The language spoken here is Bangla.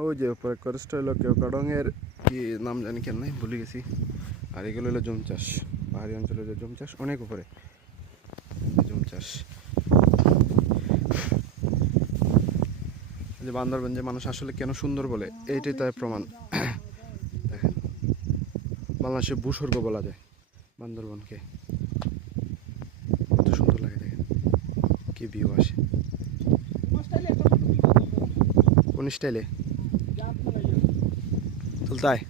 ওই যে উপরে করেস্ট হলো কেউ কাডংয়ের কি নাম জানি কেন নাই, ভুলে গেছি। আর এগুলো হলো জুম চাষ। পাহাড়ি অঞ্চলে যে জুম চাষ, অনেক উপরে। জুম চাষ। যে বান্দরবান যে মানুষ আসলে কেন সুন্দর বলে, এইটাই তার প্রমাণ। দেখেন, বাংলাদেশে ভূস্বর্গ বলা যায় বান্দরবনকে। কত সুন্দর লাগে দেখেন, কি ভিউ আসে। কোন স্টাইলে चलता है